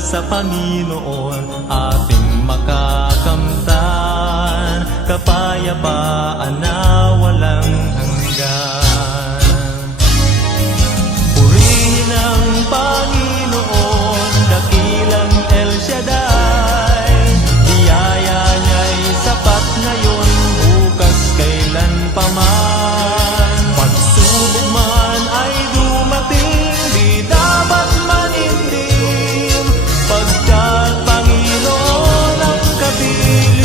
sa Panginoon ating makakamtan, kapayapaan na walang hanggan. Purihin ang Panginoon, dakilang El Shaddai, biyaya niya'y sapat ngayon, bukas kailan pa man. Pagsubok man ay dumating, di dapat manindim, pagkat Panginoon ang kapiling.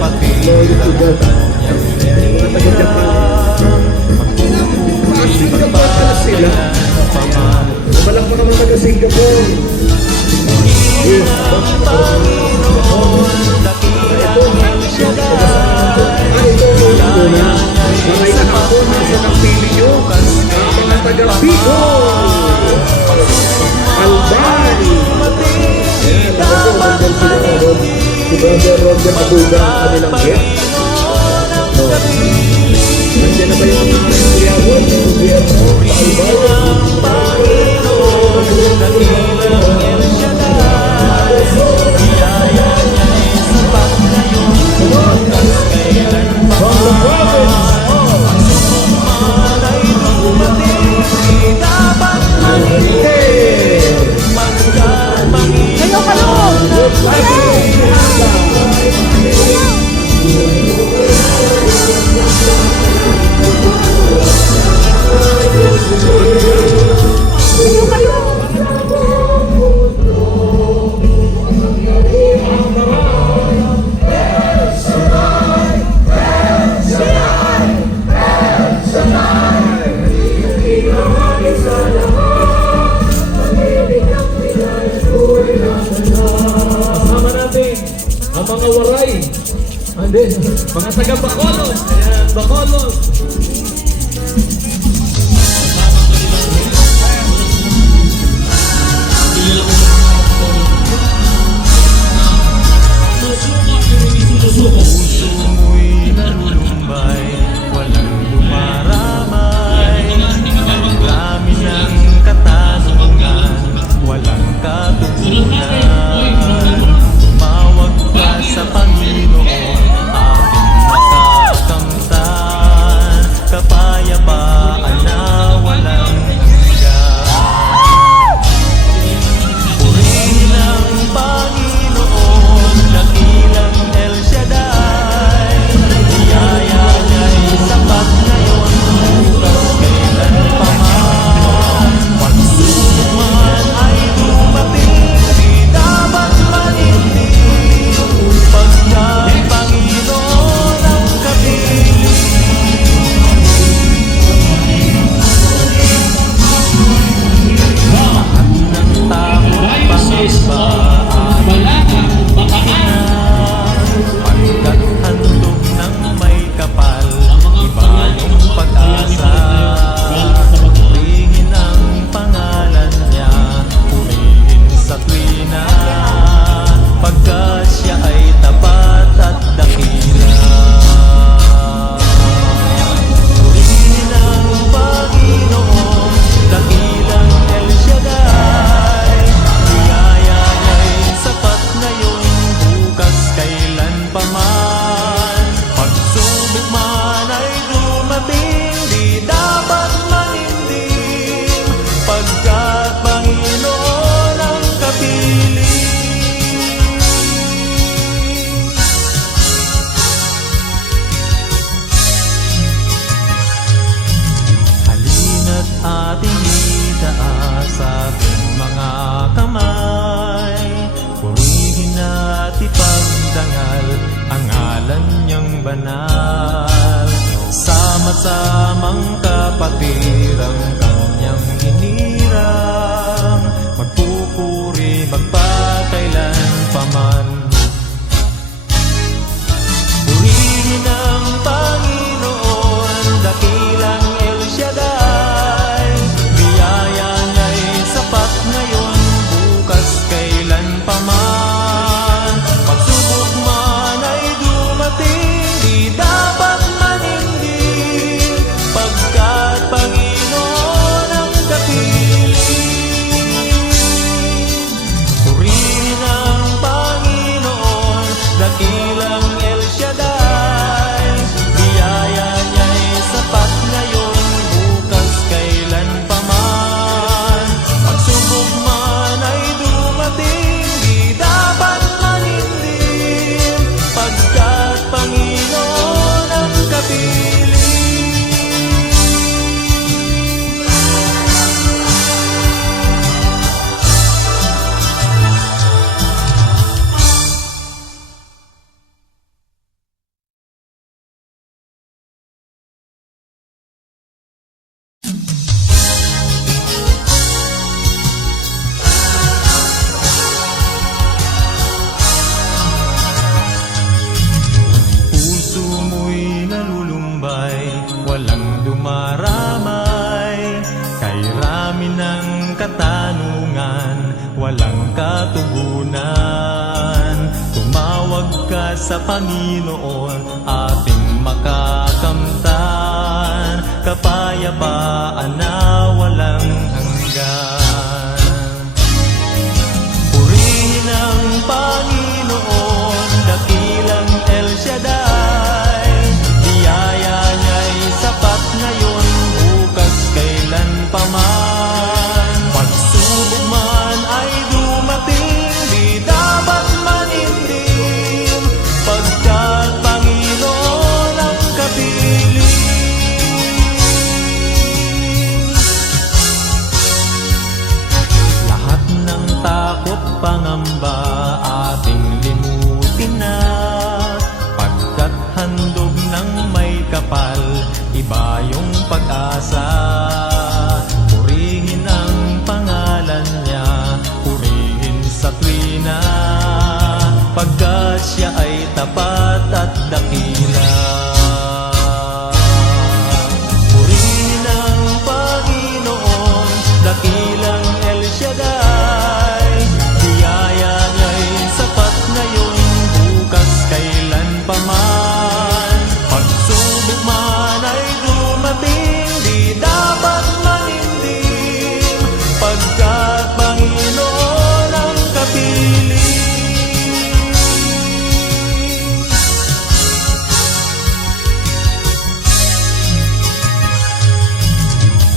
pakiramdam niya'y Singapore sila. Malak pa naman taga Singapore. Yes. Ito yung una. Maray na ako nasa napili nyo. Mga taga Bicol. Albay. Yan, ako po, nandyan sila. Si Brother Roger Mabuga ang kanilang head. Nandiyan na ba yung mga kuyawon? Gobyerno, Albay. Kasama natin ang mga waray. Hindi, mga taga Bacolod. Ayan, Bacolod. Puso mo'y nalulumbay, walang dumaramay. Ang dami ng katanungan, walang katugunan. Tumawag ka sa Panginoon, ating makakamtan. sa Panginoon, ating makakamtan kapayapaan na walang hanggan. Purihin ang Panginoon, dakilang El Shaddai. Biyaya niya'y sapat ngayon, bukas kailan pa man. Pagsubok man ay dumating, di dapat manindim, pagkat Panginoon ang kapiling. Lahat ng takot, pangamba, ating limutin na, pagkat handog ng may kapal, iba yung pag-asa. Purihin ang pangalan niya, purihin sa tuwina, pagkat siya ay tapat at dakila. Purihin ang Panginoon, dakilang El Shaddai. Biyaya niya'y sapat ngayon, bukas kailan pa man. Pagsubok man ay dumating, di dapat manindim, pagkat Panginoon ang kapiling.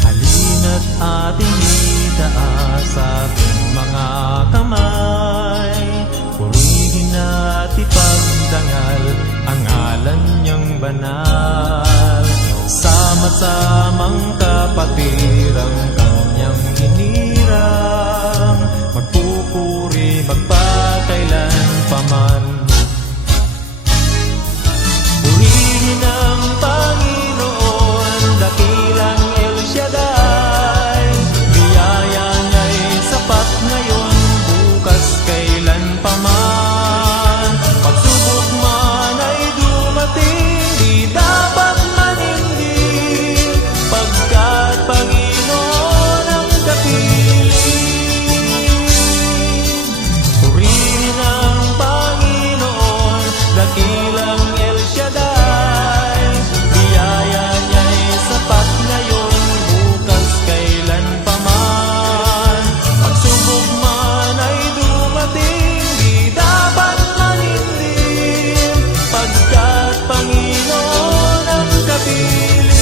Halina't ating itaas ating mga kamay, purihin at ipagdangal ang ngalan niyang banal. Sama-samang kapatid ang kanyang hinirang, magpupuri magpakailan paman. Purihin ang Panginoon, dakilang El Shaddai. Biyaya niya'y sapat ngayon, bukas kailan pa man. Pagsubok man ay dumating, di dapat manindim, pagkat Panginoon ang kapiling. Purihin ang Panginoon, dakilang El Shaddai. Biyaya niya'y sapat ngayon, bukas kailan pa man. Pagsubok man ay dumating, di dapat manindim, pagkat Panginoon ang kapiling.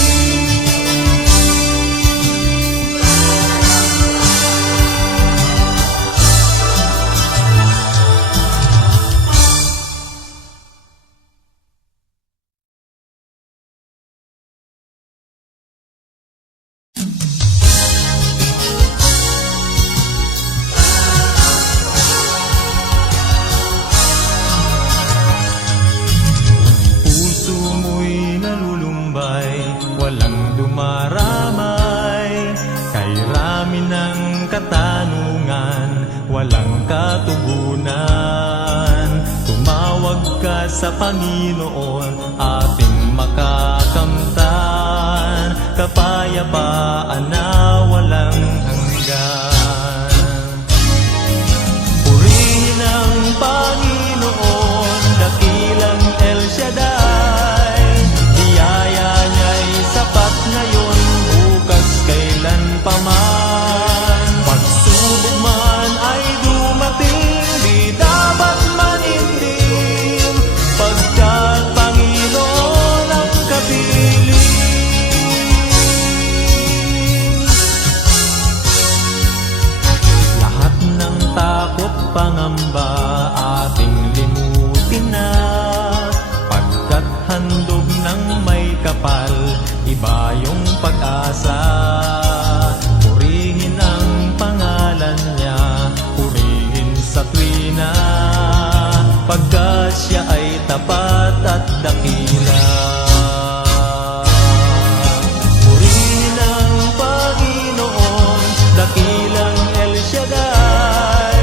Puso mo'y nalulumbay, walang dumaramay, kay rami ng katanungan, walang katugunan. Tumawag ka sa Panginoon, ating makakamtan kapayapaan na walang hanggan. Purihin ang Panginoon, dakilang El Shaddai. Biyaya niya'y sapat ngayon, bukas kailan pa man. Pagsubok man ay dumating, di dapat manindim, pagkat Panginoon ang kapiling. Lahat ng takot, pangamba, ating limutin na, pagkat handog ng may kapal, iba yung pag-asa. Purihin ang pangalan niya, purihin sa tuwina, pagkat siya ay tapat at dakila. Purihin ang Panginoon, dakilang El Shaddai.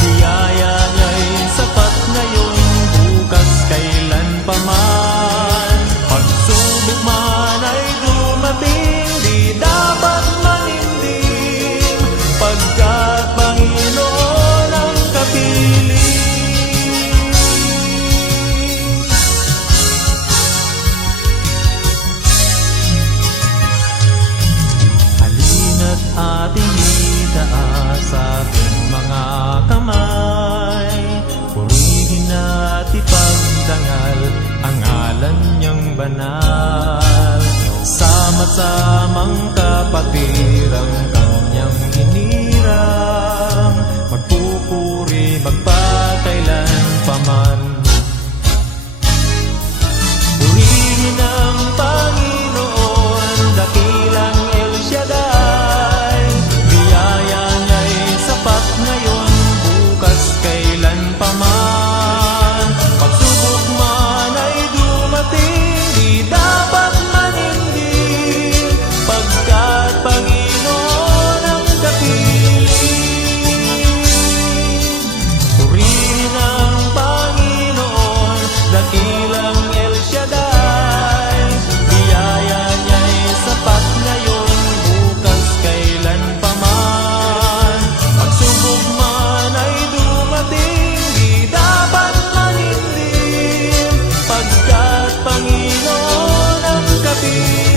Biyaya niya'y sapat ngayon, bukas kailan pa man. Pagsubok man ay dumating, di dapat manindim, pagkat Panginoon ang kapiling. banal. Sama-samang kapatirang kanyang hinirang, magpupuri magpakailan paman. Purihin ang Panginoon, dakilang El Shaddai. Biyaya niya'y sapat ngayon, bukas kailan paman. Pagsubok man ay dumating, di dapat manindig, pagkat Panginoon ang kapiling. Purihin ang Panginoon, dakilang El Shaddai. Biyaya niya'y sapat ngayon, bukas kailan paman. Pagsubok man ay dumating, di dapat manindig, pagkat Panginoon ang kapiling.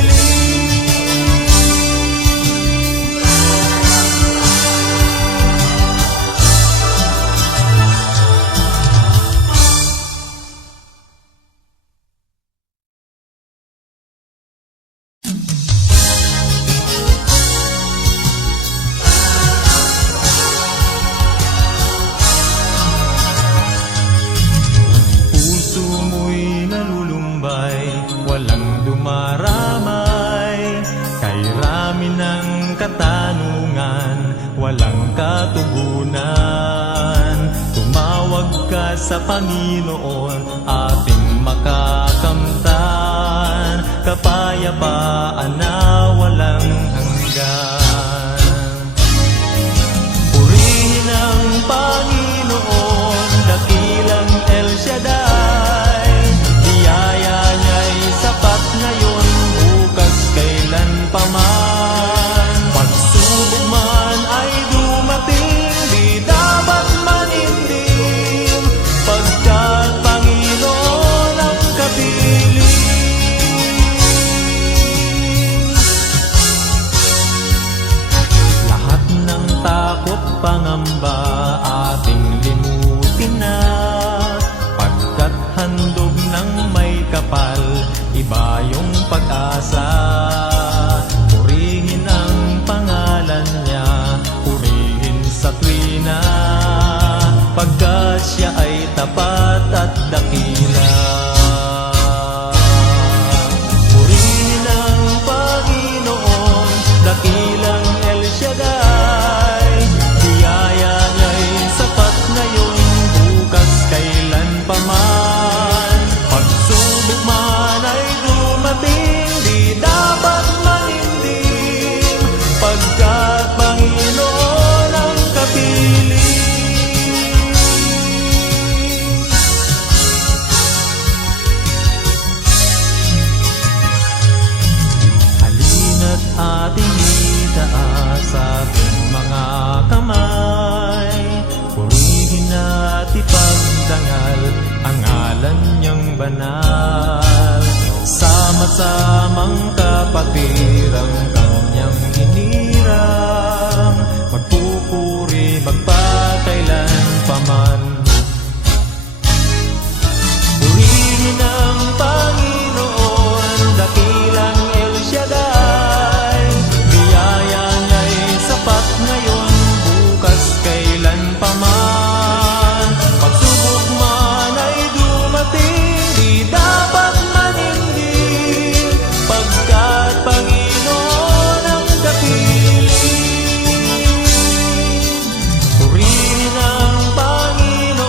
Puso mo'y nalulumbay, walang dumaramay, kay rami ng katanungan, walang katugunan. Tumawag ka sa Panginoon, ating makakamtan, kapayapaan na walang hanggan. Purihin ang Panginoon, dakilang El Shaddai. Biyaya niya'y sapat ngayon, bukas kailan paman. Pagsubok man ay dumating, di dapat manindig, pagkat Panginoon ang kapiling. Lahat ng takot, pangamba, ating limutin na, pagkat handog ng may kapal, iba yung pag-asa. Purihin ang pangalan niya, purihin sa tuwina, pagkat siya ay tapat at dakila. Purihin ang Panginoon, dakilang El Shaddai. Biyaya niya'y sapat ngayon, bukas kailan paman. Pagsubok man ay dumating, di dapat manindig, pagkat Panginoon ang kapiling. Halina't ating itaas ating mga kamay, purihin at ipagdangal ang ngalan niyang banal. Sama-samang kapatirang kanyang hinirang, magpupuri magpakailan paman. Purihin ang Panginoon, dakilang El Shaddai. Biyaya niya'y sapat ngayon, bukas kailan paman. Pagsubok man ay dumating, di dapat manindig, pagkat Panginoon ang kapiling. Purihin ang Panginoon,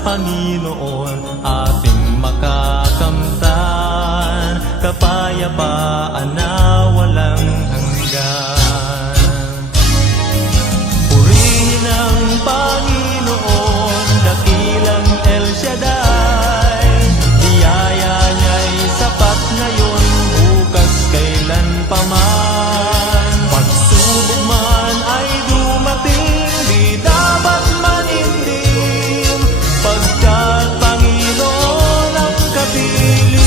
Panginoon ating makakamtan, kapayapaan na walang hanggan. Purihin ang Panginoon, dakilang El Shaddai, biyaya niya'y sapat ngayon, bukas kailan pa man. Pagsubok man ay dumating, di dapat manindim, pagkat Panginoon ang kapiling.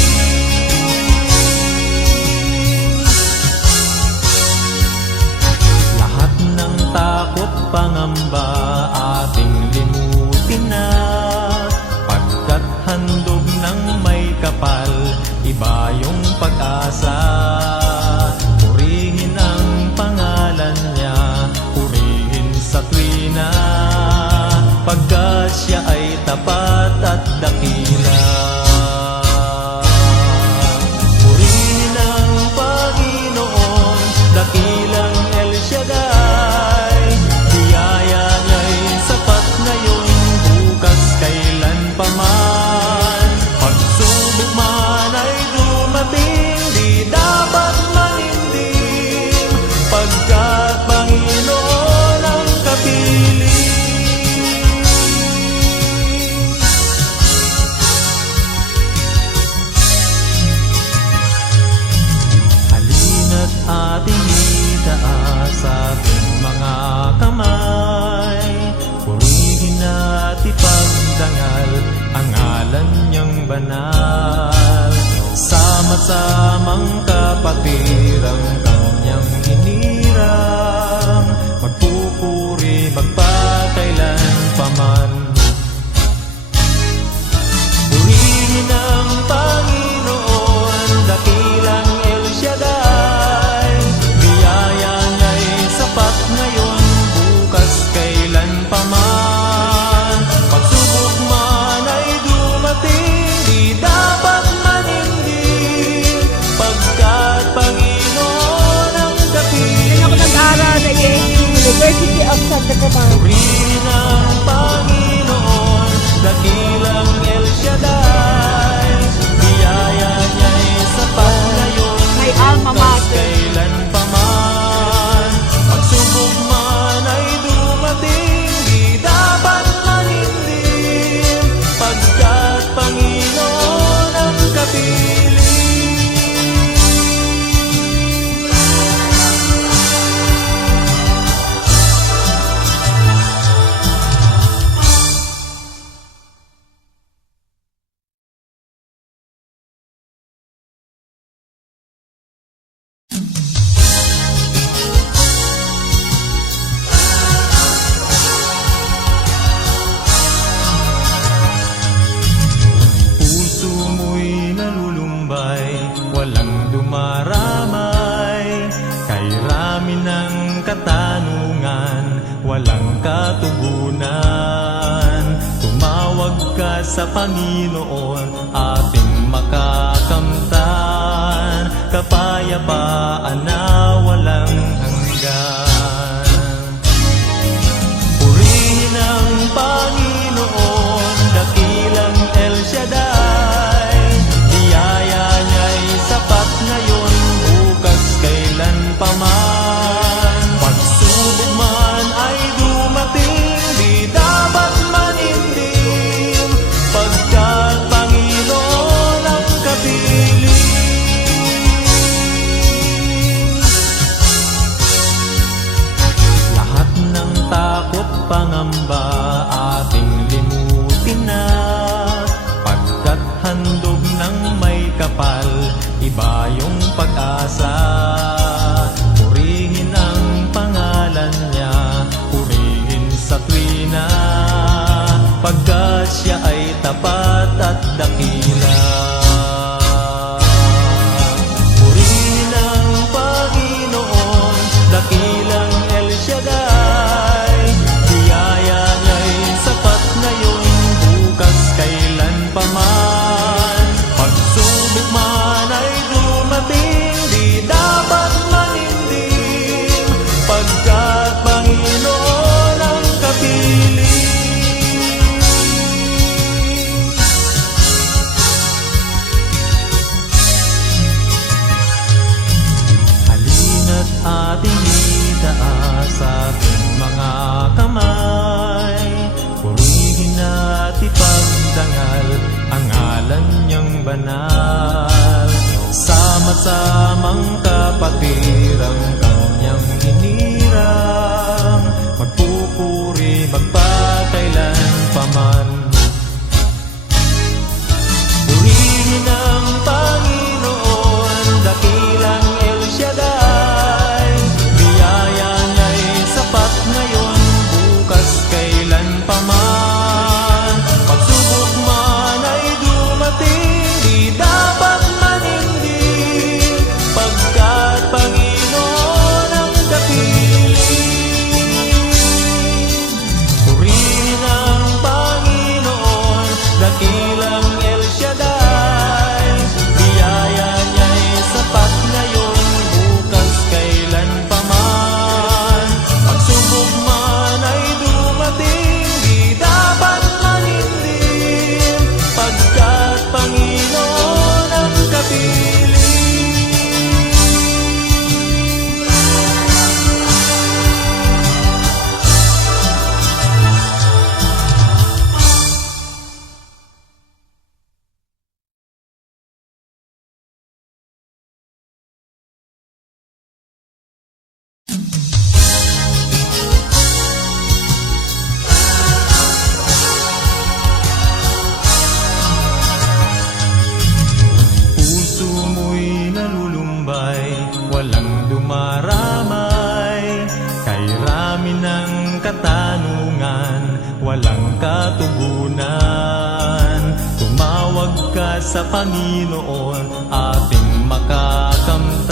Lahat ng takot, pangamba ating limutin na, pagkat handog ng may kapal, iba yung pag-asa. Purihin ang pangalan niya, purihin sa tuwina, pagkat siya ay tapat at dakila. Purihin ang Panginoon, dakilang El Shaddai, biyaya niya'y sapat ngayon, bukas kailan pa man. Pagsubok man ay dumating, di dapat manindim, pagkat Panginoon ang kapiling. Halina't ating itaas ating mga kamay, purihin at ipagdangal ang ngalan niyang banal. Sama-samang kapatid ang kanyang hinirang, magpupuri magpakailan paman. Purihin ang Panginoon, dakilang El Shaddai, biyaya niya'y sapat ngayon, bukas kailan pa man. Pagsubok man ay dumating, di dapat manindim, pagkat Panginoon ang kapiling. Ako nag-aral sa University of Santa Cruz. Purihin ang Panginoon, dakilang El Shaddai, biyaya niya'y sapat ngayon, May alma bukas mater. kailan pa man. Pagsubok man ay dumating, di dapat manindim, pagkat Panginoon ang kapiling. Puso mo'y nalulumbay, walang dumaramay, kay rami ng katanungan, walang katugunan. Tumawag ka sa Panginoon, ating makakamtan, kapayapaan na walang hanggan. Purihin ang Panginoon, dakilang El Shaddai, biyaya niya'y sapat ngayon, bukas kailan pa man. Pagsubok man ay dumating, di dapat manindim, pagkat Panginoon ang kapiling. banal. Sama-samang kapatiran kanyang hinirang, magpupuri magpakailan paman. Purihin ang Panginoon, dakilang El Shaddai. Biyaya niya'y sapat ngayon, bukas kailan paman. Pagsubok man ay dumating, di dapat manindig, pagkat Panginoon ang dakiling. Purihin ang Panginoon, dakilang El Shaddai. Biyaya niya'y sapat ngayon, bukas kailan paman. Pagsubok man ay dumating, di dapat manindig, pagkat Panginoon ang kapiling. Puso mo'y nalulumbay, walang dumaramay, kay rami ng katanungan, walang katugunan. Tumawag ka sa Panginoon, ating makakamtan,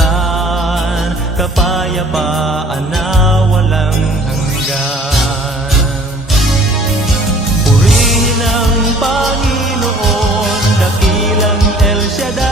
kapayapaan na walang hanggan. Purihin ang Panginoon, dakilang El Shaddai.